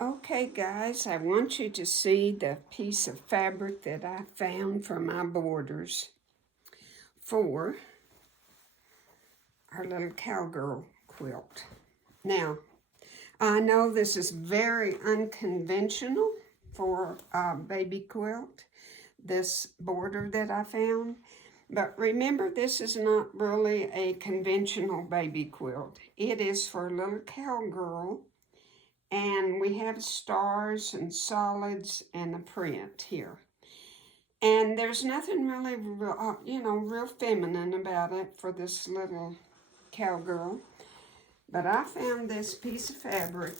Okay guys, I want you to see the piece of fabric that I found for my borders for our little cowgirl quilt. Now, I know this is very unconventional for a baby quilt, this border that I found. But remember, this is not really a conventional baby quilt. It is for a little cowgirl. And we have stars and solids and a print here. And there's nothing really, real feminine about it for this little cowgirl. But I found this piece of fabric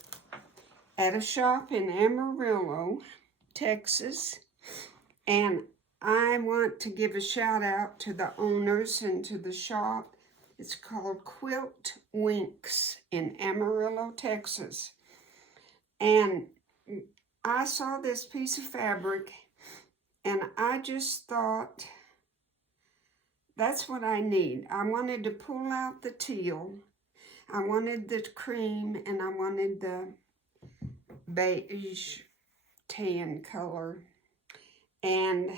at a shop in Amarillo, Texas. And I want to give a shout out to the owners and to the shop. It's called Quilt Winks in Amarillo, Texas. And I saw this piece of fabric and I just thought, that's what I need. I wanted to pull out the teal, I wanted the cream, and I wanted the beige tan color. And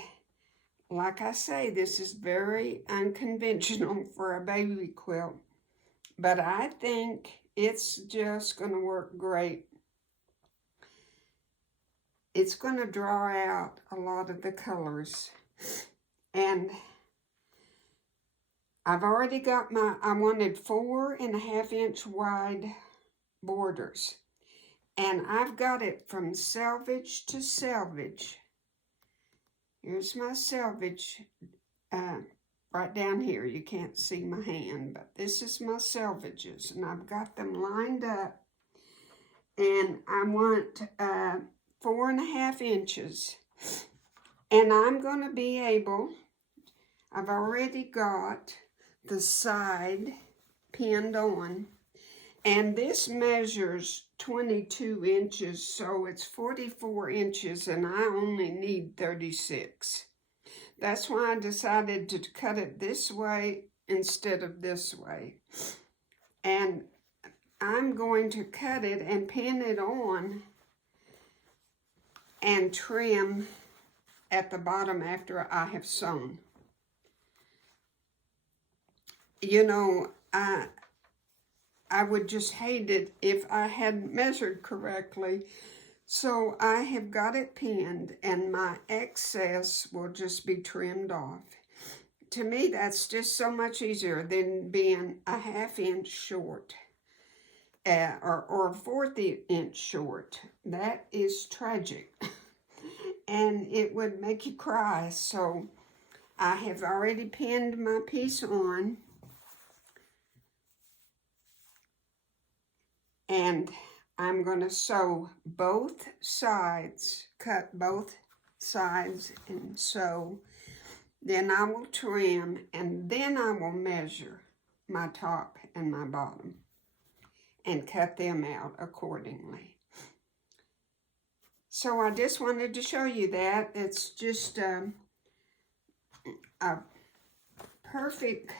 like I say, this is very unconventional for a baby quilt, but I think it's just going to work great. It's going to draw out a lot of the colors. And I've already got I wanted 4.5 inch wide borders. And I've got it from selvage to selvage. Here's my selvage right down here. You can't see my hand, but this is my selvages. And I've got them lined up. And I want 4.5 inches, and I'm going to be able, I've already got the side pinned on, and this measures 22 inches, so it's 44 inches, and I only need 36. That's why I decided to cut it this way instead of this way. And I'm going to cut it and pin it on and trim at the bottom after I have sewn. You know, I would just hate it if I hadn't measured correctly. So I have got it pinned and my excess will just be trimmed off. To me, that's just so much easier than being 1/2 inch short or 1/4 inch short. That is tragic. And it would make you cry. So I have already pinned my piece on. And I'm going to sew both sides, cut both sides and sew. Then I will trim, and then I will measure my top and my bottom and cut them out accordingly. So I just wanted to show you that. It's just a perfect,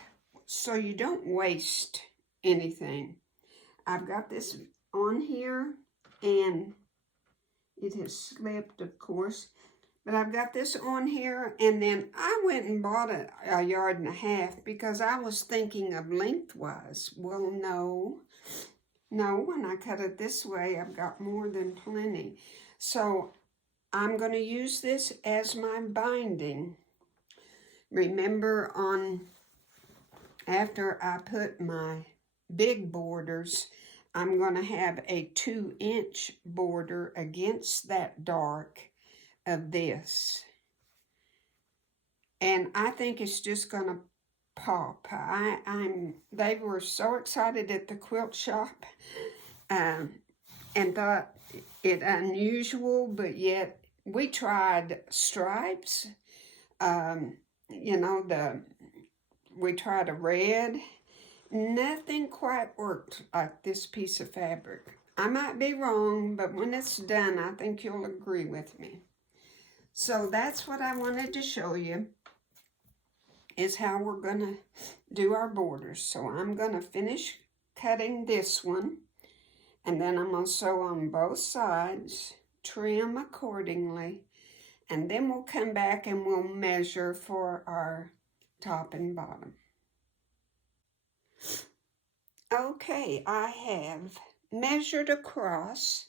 so you don't waste anything. I've got this on here, and it has slipped, of course, but I've got this on here, and then I went and bought a 1.5 yards because I was thinking of lengthwise. Well, no, when I cut it this way, I've got more than plenty. So I'm going to use this as my binding. Remember, after I put my big borders, I'm going to have a 2-inch border against that dark of this. And I think it's just going to pop. They were so excited at the quilt shop and thought it unusual, but yet we tried stripes. We tried a red. Nothing quite worked like this piece of fabric. I might be wrong, but when it's done, I think you'll agree with me. So that's what I wanted to show you, is how we're going to do our borders. So I'm going to finish cutting this one, And then I'm going to sew on both sides, trim accordingly, and then we'll come back and we'll measure for our top and bottom. Okay, I have measured across,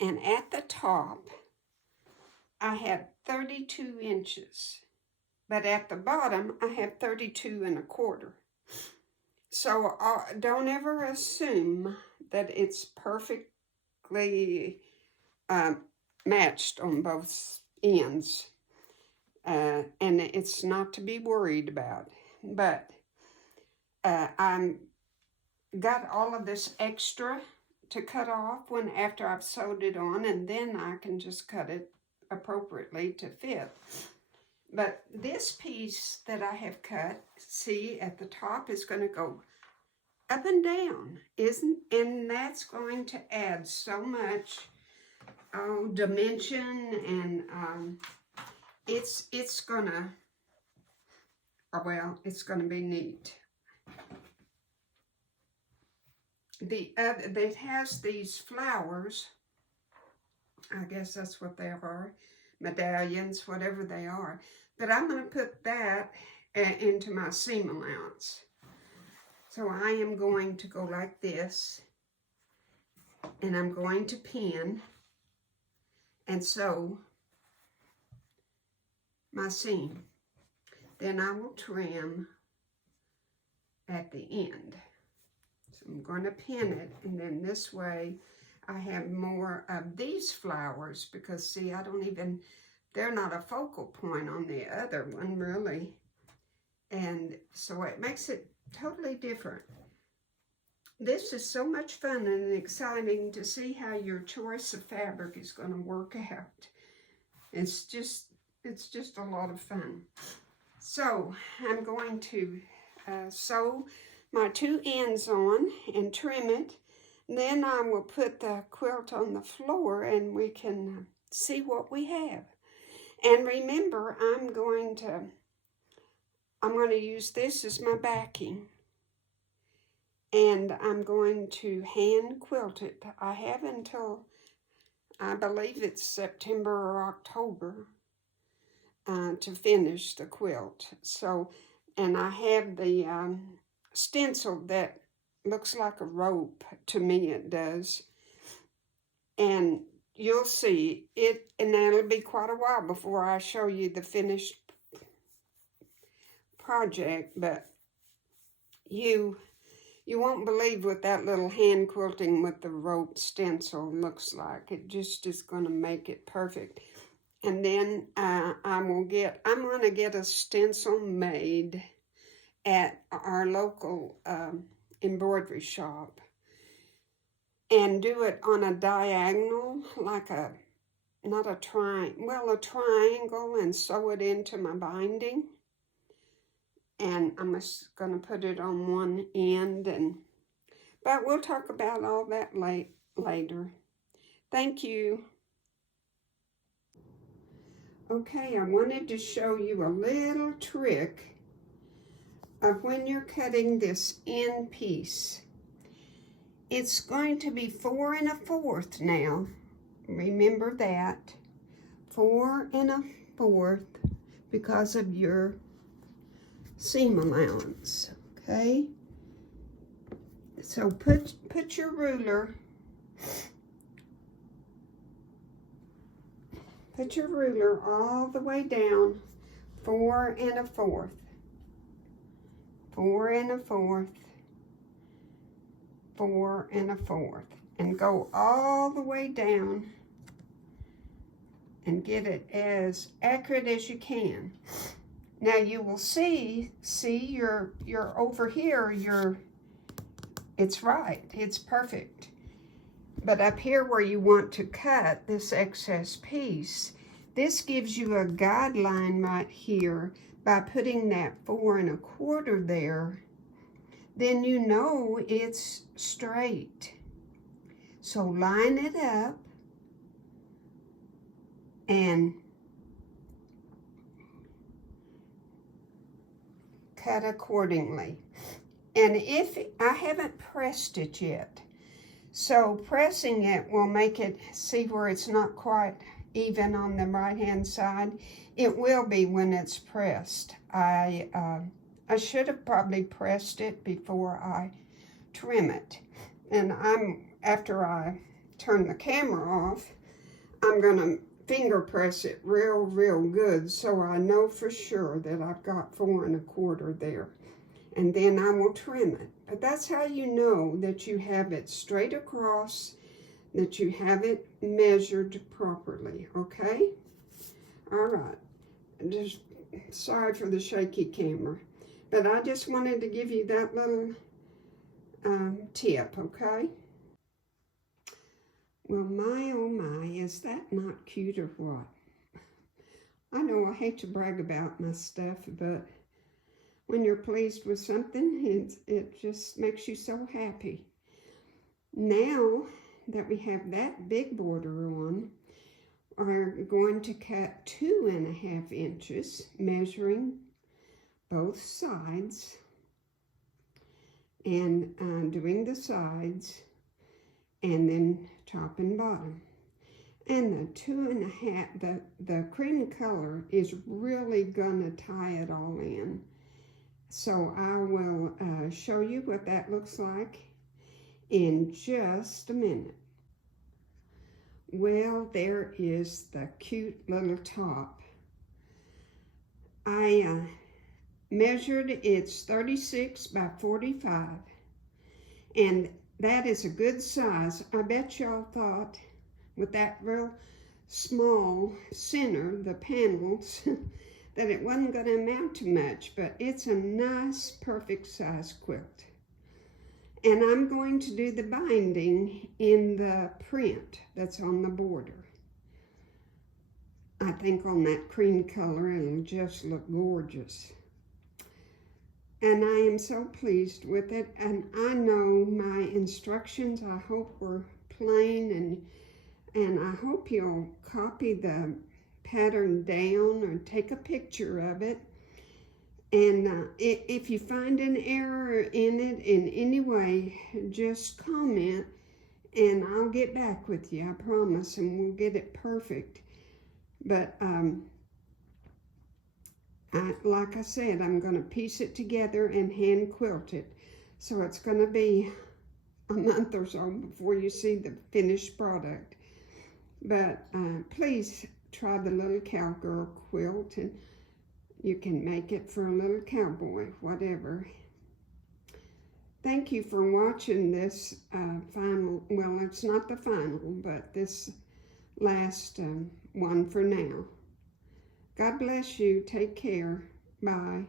and at the top, I have 32 inches. But at the bottom, I have 32 1/4. So don't ever assume that it's perfectly matched on both ends. And it's not to be worried about. But I'm got all of this extra to cut off after I've sewed it on, and then I can just cut it appropriately to fit. But this piece that I have cut, see, at the top is going to go up and down, and that's going to add so much dimension, and it's gonna be neat. It has these flowers. I guess that's what they are, medallions, whatever they are. But I'm going to put that into my seam allowance. So I am going to go like this, and I'm going to pin and sew my seam. Then I will trim at the end. So I'm going to pin it, and then this way I have more of these flowers, because see, they're not a focal point on the other one really. And so it makes it totally different. This is so much fun and exciting to see how your choice of fabric is going to work out. It's just a lot of fun. So I'm going to sew my 2 ends on and trim it. Then I will put the quilt on the floor and we can see what we have. And remember, I'm going to use this as my backing. And I'm going to hand quilt it. I have until, I believe it's September or October to finish the quilt. So, and I have the stencil that looks like a rope. To me it does. And you'll see it, and that'll be quite a while before I show you the finished project, but you won't believe what that little hand quilting with the rope stencil looks like. It just is going to make it perfect. And then I'm going to get a stencil made at our local embroidery shop and do it on a diagonal, like a triangle, and sew it into my binding. And I'm just going to put it on one end, but we'll talk about all that later. Thank you. Okay, I wanted to show you a little trick of when you're cutting this end piece. It's going to be 4 1/4 now. Remember that. 4 1/4 because of your seam allowance, okay? So put your ruler, all the way down, 4 1/4, 4 1/4, 4 1/4, and go all the way down and get it as accurate as you can. Now you will see you're over here, it's right, it's perfect. But up here where you want to cut this excess piece, this gives you a guideline right here by putting that 4 1/4 there. Then you know it's straight. So line it up and cut accordingly. And if I haven't pressed it yet, So pressing it will make it, see where it's not quite even on the right-hand side? It will be when it's pressed. I should have probably pressed it before I trim it. And after I turn the camera off, I'm gonna finger press it real good so I know for sure that I've got 4 1/4 there. And then I will trim it. But that's how you know that you have it straight across, that you have it measured properly, okay? All right, just sorry for the shaky camera, but I just wanted to give you that little tip, okay? Well, my oh my, is that not cute or what? I know I hate to brag about my stuff, but when you're pleased with something, it just makes you so happy. Now that we have that big border on, we're going to cut 2 1/2 inches, measuring both sides, and doing the sides, and then top and bottom. And the 2 1/2, the cream color is really gonna tie it all in. So I will show you what that looks like in just a minute. Well, there is the cute little top. I measured, it's 36 by 45, and that is a good size. I bet y'all thought with that real small center, the panels, that it wasn't going to amount to much, but it's a nice, perfect size quilt. And I'm going to do the binding in the print that's on the border. I think on that cream color, it'll just look gorgeous. And I am so pleased with it. And I know my instructions, I hope, were plain, and I hope you'll copy the pattern down or take a picture of it. And if you find an error in it in any way, just comment and I'll get back with you, I promise, and we'll get it perfect. But like I said, I'm going to piece it together and hand quilt it. So it's going to be a month or so before you see the finished product. But please try the little cowgirl quilt, and you can make it for a little cowboy, whatever. Thank you for watching this final, well, it's not the final, but this last one for now. God bless you. Take care. Bye.